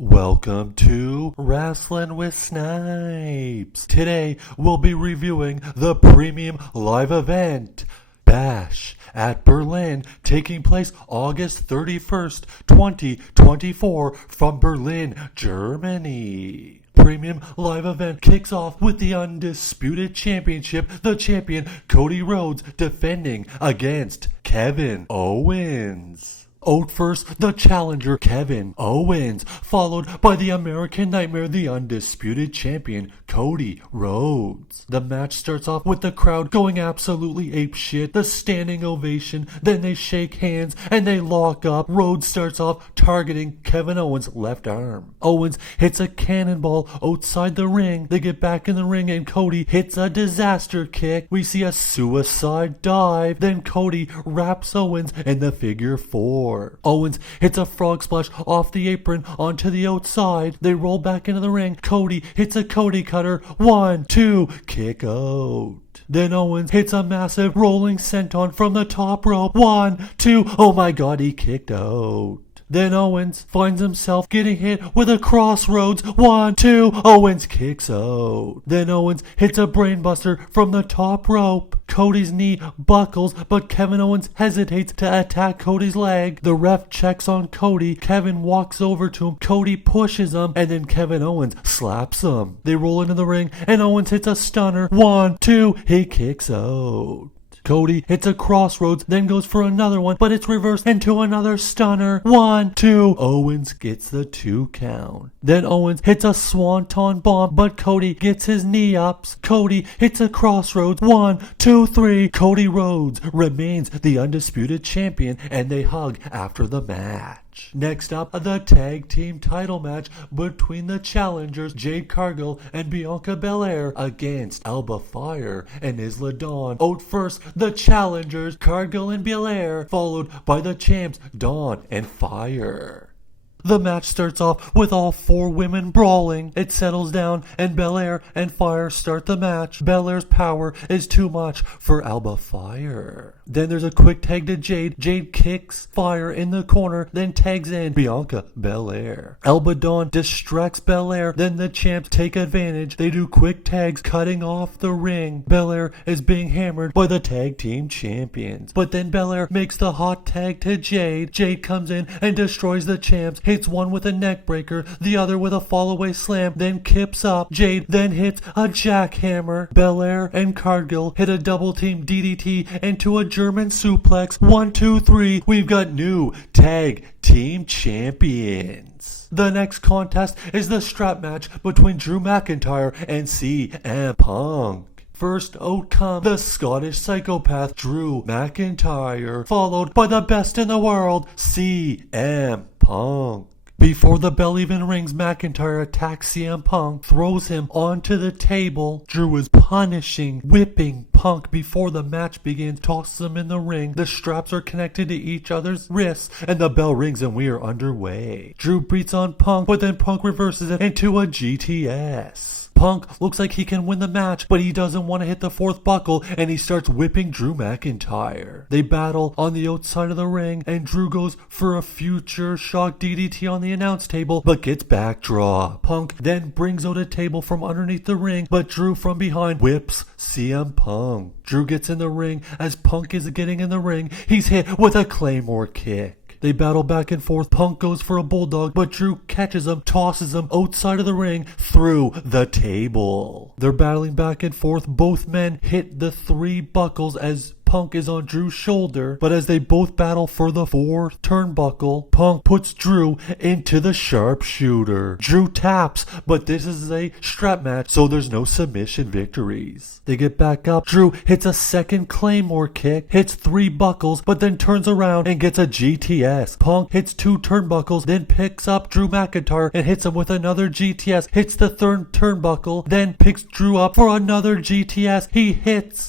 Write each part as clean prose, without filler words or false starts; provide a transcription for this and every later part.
Welcome to Wrestling with Snipes. Today we'll be reviewing the premium live event, Bash at Berlin, taking place August 31st, 2024 from Berlin, Germany. Premium live event kicks off with the Undisputed Championship, the champion Cody Rhodes defending against Kevin Owens. Out first, the challenger Kevin Owens, followed by the American Nightmare, the undisputed champion Cody Rhodes. The match starts off with the crowd going absolutely apeshit, the standing ovation, then they shake hands and they lock up. Rhodes starts off targeting Kevin Owens' left arm. Owens hits a cannonball outside the ring. They get back in the ring and Cody hits a disaster kick. We see a suicide dive. Then Cody wraps Owens in the figure four. Owens hits a frog splash off the apron onto the outside. They roll back into the ring. Cody hits a Cody cutter. 1, 2, kick out. Then Owens hits a massive rolling senton from the top rope. 1, 2, oh my god, he kicked out. Then Owens finds himself getting hit with a crossroads. 1, 2, Owens kicks out. Then Owens hits a brainbuster from the top rope. Cody's knee buckles, but Kevin Owens hesitates to attack Cody's leg. The ref checks on Cody. Kevin walks over to him. Cody pushes him, and then Kevin Owens slaps him. They roll into the ring, and Owens hits a stunner. 1, 2, he kicks out. Cody hits a crossroads, then goes for another one, but it's reversed into another stunner. 1, 2, Owens gets the 2 count. Then Owens hits a swanton bomb, but Cody gets his knee ups. Cody hits a crossroads. 1, 2, 3. Cody Rhodes remains the undisputed champion, and they hug after the match. Next up, the tag team title match between the challengers Jade Cargill and Bianca Belair against Alba Fire and Isla Dawn. Out first, the challengers Cargill and Belair, followed by the champs Dawn and Fire. The match starts off with all 4 women brawling. It settles down and Belair and Fire start the match. Belair's power is too much for Alba Fire. Then there's a quick tag to Jade. Jade kicks Fire in the corner, then tags in Bianca Belair. Alba Dawn distracts Belair, then the champs take advantage. They do quick tags cutting off the ring. Belair is being hammered by the tag team champions. But then Belair makes the hot tag to Jade. Jade comes in and destroys the champs. Hits one with a neck breaker, the other with a fall-away slam, then kips up. Jade then hits a jackhammer. Belair and Cargill hit a double-team DDT into a German suplex. 1, 2, 3. We've got new tag team champions. The next contest is the strap match between Drew McIntyre and CM Punk. First out comes the Scottish psychopath Drew McIntyre, followed by the best in the world, CM Punk. Before the bell even rings, McIntyre attacks CM Punk, throws him onto the table. Drew is punishing, whipping Punk before the match begins, tosses him in the ring. The straps are connected to each other's wrists, and the bell rings and we are underway. Drew beats on Punk, but then Punk reverses it into a GTS. Punk looks like he can win the match, but he doesn't want to hit the 4th buckle, and he starts whipping Drew McIntyre. They battle on the outside of the ring, and Drew goes for a future shock DDT on the announce table, but gets backdraw. Punk then brings out a table from underneath the ring, but Drew from behind whips CM Punk. Drew gets in the ring. As Punk is getting in the ring, he's hit with a Claymore kick. They battle back and forth. Punk goes for a bulldog, but Drew catches him, tosses him outside of the ring through the table. They're battling back and forth. Both men hit the 3 buckles as Punk is on Drew's shoulder, but as they both battle for the 4th turnbuckle, Punk puts Drew into the sharpshooter. Drew taps, but this is a strap match, so there's no submission victories. They get back up. Drew hits a second Claymore kick, hits 3 buckles, but then turns around and gets a GTS. Punk hits 2 turnbuckles, then picks up Drew McIntyre and hits him with another GTS, hits the 3rd turnbuckle, then picks Drew up for another GTS.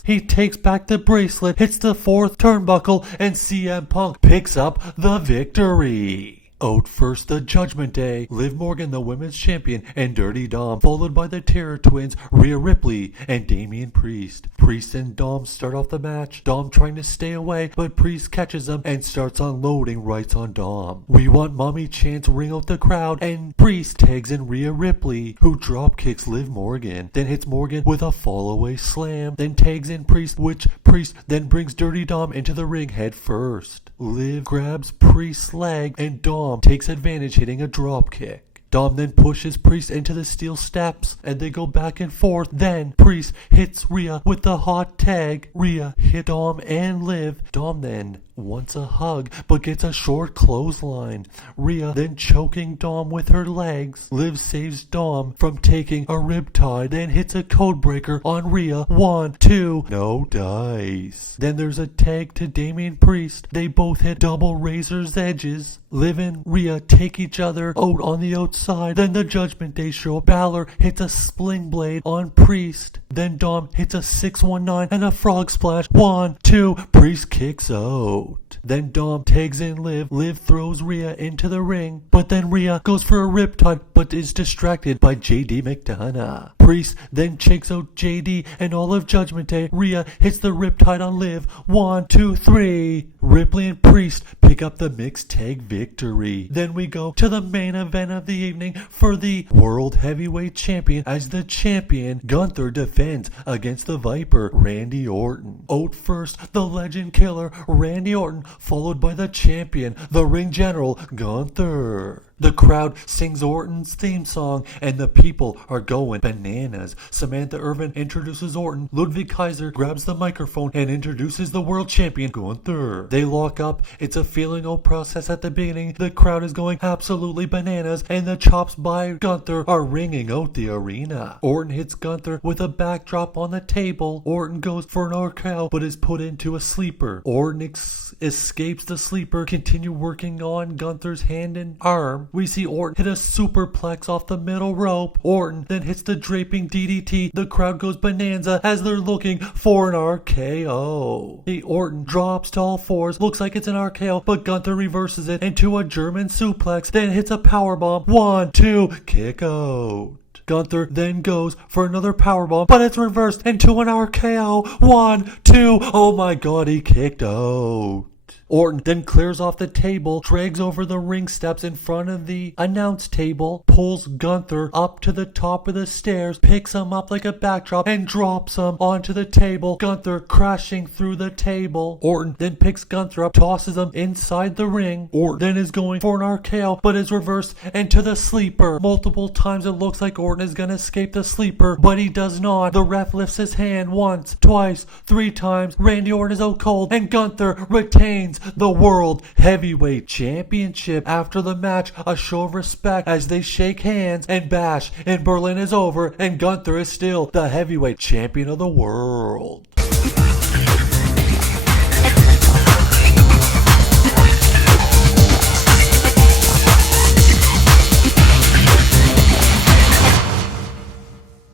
He takes back the bracelet, hits the 4th turnbuckle, and CM Punk picks up the victory. Out first, the Judgment Day, Liv Morgan, the women's champion, and Dirty Dom, followed by the Terror Twins, Rhea Ripley, and Damian Priest. Priest and Dom start off the match, Dom trying to stay away, but Priest catches him and starts unloading rights on Dom. We Want Mommy chants ring out the crowd, and Priest tags in Rhea Ripley, who drop kicks Liv Morgan, then hits Morgan with a fall-away slam, then tags in Priest, which Priest then brings Dirty Dom into the ring head first. Liv grabs Priest's leg, and Dom takes advantage, hitting a drop kick. Dom then pushes Priest into the steel steps, and they go back and forth. Then Priest hits Rhea with the hot tag. Rhea hit Dom and Liv. Dom then wants a hug, but gets a short clothesline. Rhea then choking Dom with her legs. Liv saves Dom from taking a riptide, then hits a codebreaker on Rhea. 1, 2, no dice. Then there's a tag to Damian Priest. They both hit double razor's edges. Liv and Rhea take each other out on the outside. Then the Judgment Day show. Balor hits a sling blade on Priest. Then Dom hits a 619 and a frog splash. 1, 2, Priest kicks out. Then Dom tags in Liv. Liv throws Rhea into the ring, but then Rhea goes for a riptide but is distracted by JD McDonough. Priest then checks out JD and all of Judgment Day. Rhea hits the riptide on Liv. 1, 2, 3. Ripley and Priest pick up the mixed tag victory. Then we go to the main event of the evening for the World Heavyweight Champion, as the champion Gunther defends against the Viper Randy Orton. Out first, the Legend Killer Randy Orton, followed by the champion, the Ring General Gunther. The crowd sings Orton's theme song, and the people are going bananas. Samantha Irvin introduces Orton. Ludwig Kaiser grabs the microphone and introduces the world champion, Gunther. They lock up. It's a feeling out process at the beginning. The crowd is going absolutely bananas, and the chops by Gunther are ringing out the arena. Orton hits Gunther with a backdrop on the table. Orton goes for an RKO, but is put into a sleeper. Orton escapes the sleeper, continue working on Gunther's hand and arm. We see Orton hit a superplex off the middle rope. Orton then hits the draping DDT. The crowd goes bonanza as they're looking for an RKO. The Orton drops to all fours. Looks like it's an RKO, but Gunther reverses it into a German suplex. Then hits a powerbomb. 1, 2, kick out. Gunther then goes for another powerbomb, but it's reversed into an RKO. 1, 2, oh my god, he kicked out. Orton then clears off the table, drags over the ring steps in front of the announce table, pulls Gunther up to the top of the stairs, picks him up like a backdrop, and drops him onto the table, Gunther crashing through the table. Orton then picks Gunther up, tosses him inside the ring. Orton then is going for an RKO, but is reversed into the sleeper. Multiple times it looks like Orton is going to escape the sleeper, but he does not. The ref lifts his hand once, twice, 3 times. Randy Orton is out cold, and Gunther retains the World Heavyweight Championship. After the match, a show of respect as they shake hands, and Bash in Berlin is over, and Gunther is still the heavyweight champion of the world.